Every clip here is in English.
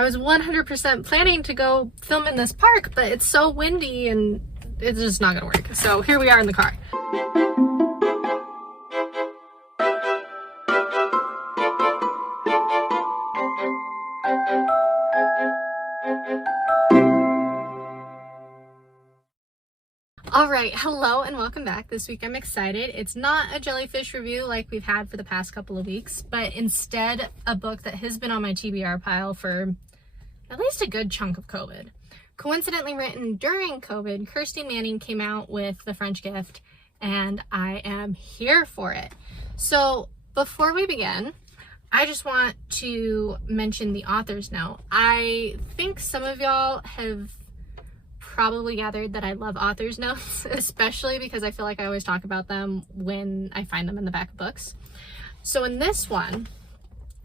I was 100% planning to go film in this park, but it's so windy and it's just not gonna work. So here we are in the car. Alright, hello and welcome back. This week I'm excited. It's not a jellyfish review like we've had for the past couple of weeks, but instead a book that has been on my TBR pile for at least a good chunk of COVID. Coincidentally written during COVID, Kirsty Manning came out with The French Gift, and I am here for it. So before we begin, I just want to mention the author's note. I think some of y'all have probably gathered that I love author's notes, especially because I feel like I always talk about them when I find them in the back of books. So in this one,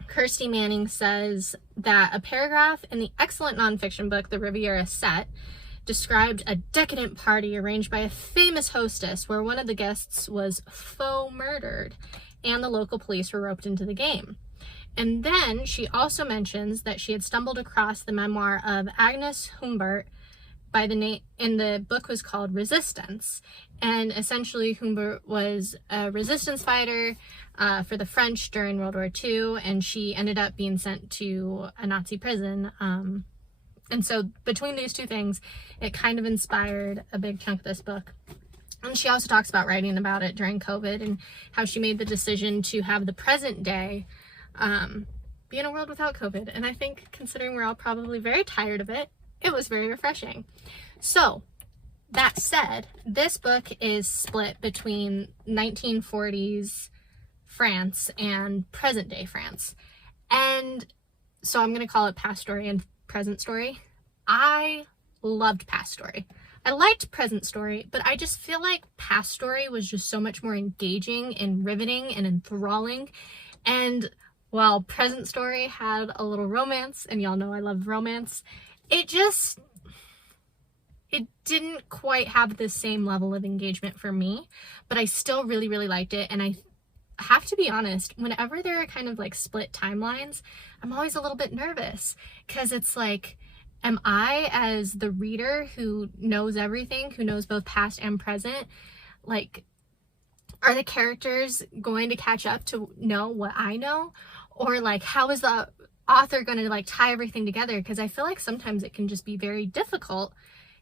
Kirsty Manning says that a paragraph in the excellent nonfiction book, The WWII, described a decadent party arranged by a famous hostess where one of the guests was faux murdered and the local police were roped into the game. And then she also mentions that she had stumbled across the memoir of Agnes Humbert by the name, and the book was called Resistance. And essentially Humbert was a resistance fighter for the French during World War II, and she ended up being sent to a Nazi prison. And so between these two things, it kind of inspired a big chunk of this book. And she also talks about writing about it during COVID and how she made the decision to have the present day be in a world without COVID. And I think, considering we're all probably very tired of it, it was very refreshing. So that said, this book is split between 1940s France and present day France. And so I'm going to call it past story and present story. I loved past story. I liked present story, but I just feel like past story was just so much more engaging and riveting and enthralling. And while present story had a little romance, and y'all know I love romance, it didn't quite have the same level of engagement for me, but I still really, really liked it. And I have to be honest, whenever there are kind of like split timelines, I'm always a little bit nervous because it's like, am I, as the reader who knows everything, who knows both past and present, like, are the characters going to catch up to know what I know? Or like, how is the author going to like tie everything together? Because I feel like sometimes it can just be very difficult,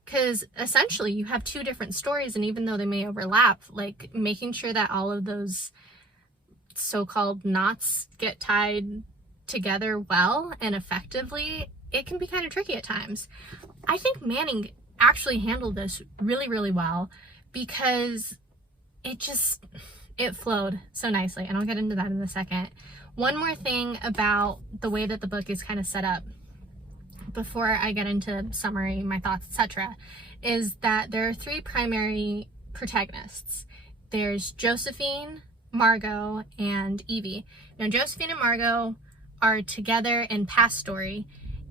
because essentially you have two different stories, and even though they may overlap, like making sure that all of those so-called knots get tied together well and effectively, it can be kind of tricky at times. I think Manning actually handled this really, really well, because it flowed so nicely, and I'll get into that in a second. One more thing about the way that the book is kind of set up before I get into summary, my thoughts, etc., is that there are three primary protagonists. There's Josephine, Margot, and Evie. Now, Josephine and Margot are together in past story.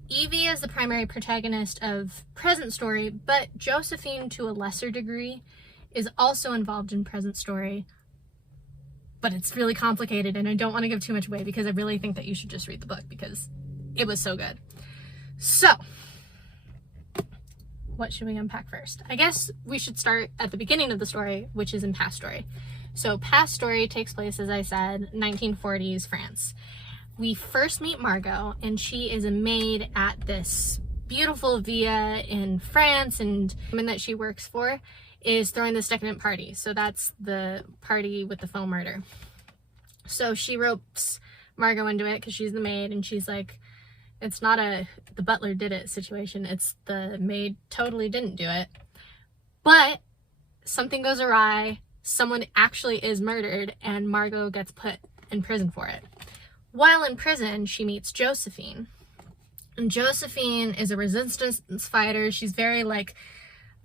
Evie is the primary protagonist of present story, but Josephine, to a lesser degree, is also involved in present story. But it's really complicated, and I don't want to give too much away because I really think that you should just read the book because it was so good. So, what should we unpack first? I guess we should start at the beginning of the story, which is in past story. So past story takes place, as I said, 1940s France. We first meet Margot, and she is a maid at this beautiful villa in France, and the woman that she works for is throwing this decadent party. So that's the party with the faux murder. So she ropes Margot into it because she's the maid, and she's like, it's not a the butler did it situation, it's the maid totally didn't do it. But something goes awry, someone actually is murdered, and Margot gets put in prison for it. While in prison, she meets Josephine. And Josephine is a resistance fighter. She's very like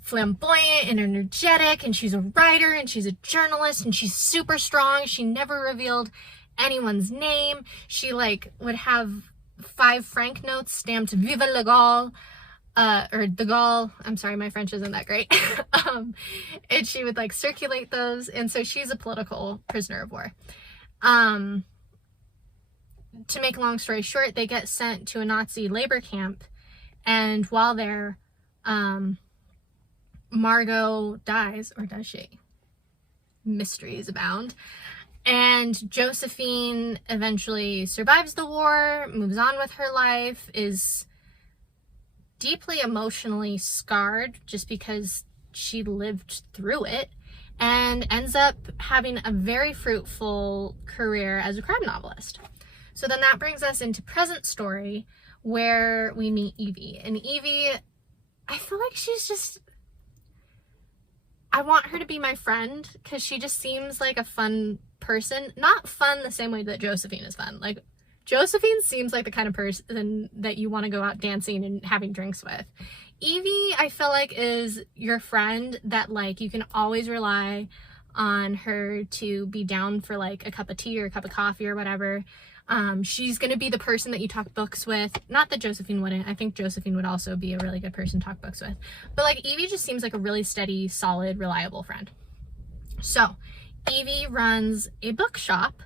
flamboyant and energetic, and she's a writer, and she's a journalist, and she's super strong. She never revealed anyone's name. She like would have 5 franc notes stamped "Vive la Gaule," or de Gaulle. I'm sorry, my French isn't that great. And she would like circulate those, and so she's a political prisoner of war. to make a long story short, they get sent to a Nazi labor camp, and while there, Margot dies, or does she? Mysteries abound. And Josephine eventually survives the war, moves on with her life, is deeply emotionally scarred just because she lived through it, and ends up having a very fruitful career as a crime novelist. So then that brings us into present story, where we meet Evie. And Evie, I feel like she's just, I want her to be my friend because she just seems like a fun person. Not fun the same way that Josephine is fun. Like, Josephine seems like the kind of person that you want to go out dancing and having drinks with. Evie, I feel like, is your friend that, like, you can always rely on her to be down for, like, a cup of tea or a cup of coffee or whatever. She's going to be the person that you talk books with. Not that Josephine wouldn't. I think Josephine would also be a really good person to talk books with. But, like, Evie just seems like a really steady, solid, reliable friend. So, Evie runs a bookshop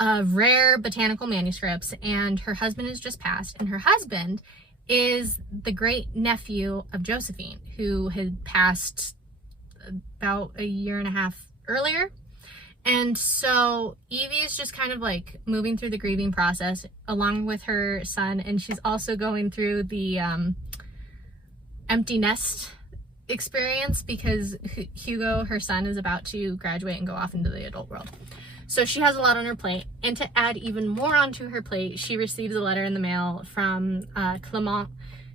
of rare botanical manuscripts, and her husband has just passed, and her husband is the great nephew of Josephine, who had passed about a year and a half earlier. And so Evie is just kind of like moving through the grieving process along with her son, and she's also going through the empty nest experience because Hugo, her son, is about to graduate and go off into the adult world. So she has a lot on her plate, and to add even more onto her plate, she receives a letter in the mail from Clement,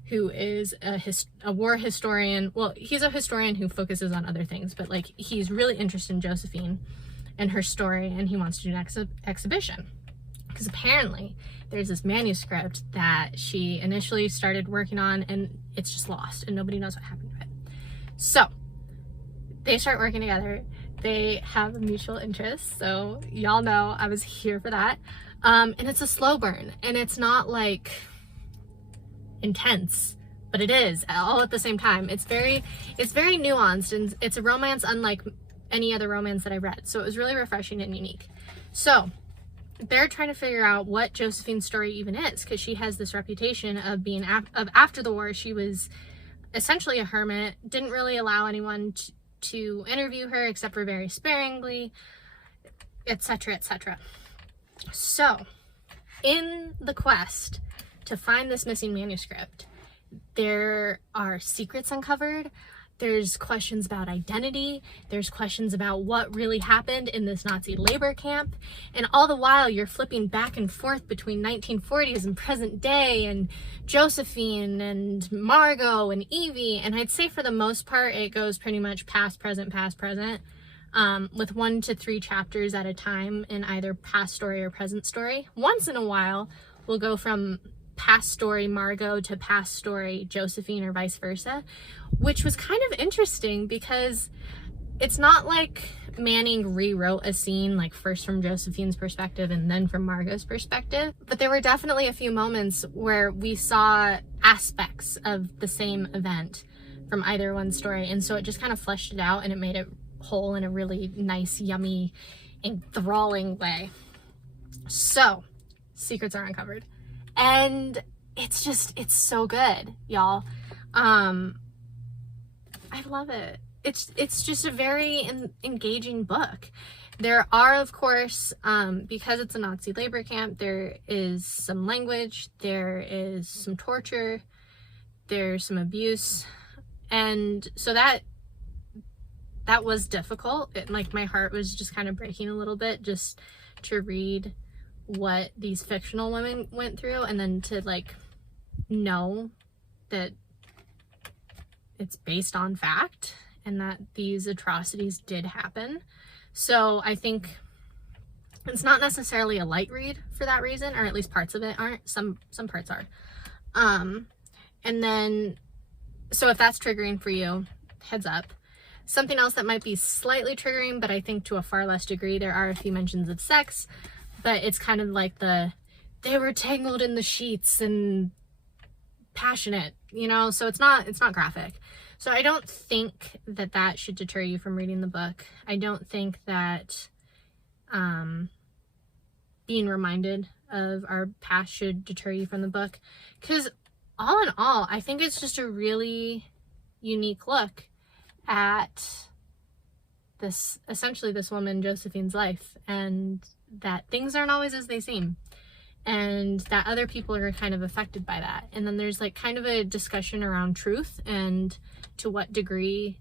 who is a war historian. Well, he's a historian who focuses on other things, but like he's really interested in Josephine and her story, and he wants to do an exhibition. Because apparently there's this manuscript that she initially started working on, and it's just lost, and nobody knows what happened to it. So they start working together. They have a mutual interest, so y'all know I was here for that. And it's a slow burn, and it's not like intense, but it is all at the same time. It's very nuanced, and it's a romance unlike any other romance that I read. So it was really refreshing and unique. So they're trying to figure out what Josephine's story even is, because she has this reputation of being after the war. She was essentially a hermit, didn't really allow anyone to interview her except for very sparingly, etc., etc. So in the quest to find this missing manuscript, there are secrets uncovered. There's questions about identity. There's questions about what really happened in this Nazi labor camp. And all the while you're flipping back and forth between 1940s and present day, and Josephine and Margot and Evie. And I'd say for the most part, it goes pretty much past, present, with 1 to 3 chapters at a time in either past story or present story. Once in a while, we'll go from past story Margot to past story Josephine, or vice versa, which was kind of interesting because it's not like Manning rewrote a scene like first from Josephine's perspective and then from Margot's perspective, but there were definitely a few moments where we saw aspects of the same event from either one story, and so it just kind of fleshed it out and it made it whole in a really nice, yummy, enthralling way. So secrets are uncovered, and it's so good, y'all. I love it. It's just a very engaging book. There are, of course, because it's a Nazi labor camp, there is some language, there is some torture, there's some abuse, and so that was difficult. Like, my heart was just kind of breaking a little bit just to read what these fictional women went through, and then to like know that it's based on fact and that these atrocities did happen. So I think it's not necessarily a light read for that reason, or at least parts of it aren't. Some parts are. And then, so if that's triggering for you, heads up. Something else that might be slightly triggering, but I think to a far less degree, there are a few mentions of sex, but it's kind of like they were tangled in the sheets and passionate, you know, so it's not graphic. So I don't think that should deter you from reading the book. I don't think that being reminded of our past should deter you from the book, because all in all, I think it's just a really unique look at this, essentially this woman Josephine's life, and that things aren't always as they seem, and that other people are kind of affected by that. And then there's like kind of a discussion around truth and to what degree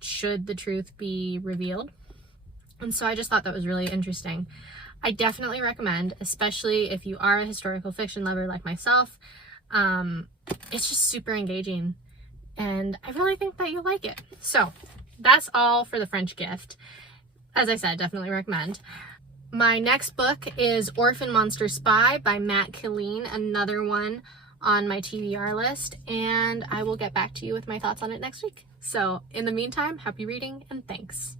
should the truth be revealed. And so I just thought that was really interesting. I definitely recommend, especially if you are a historical fiction lover like myself. It's just super engaging, and I really think that you'll like it. So that's all for the French Gift. As I said, definitely recommend. My next book is Orphan Monster Spy by Matt Killeen, another one on my TBR list, and I will get back to you with my thoughts on it next week. So in the meantime, happy reading and thanks.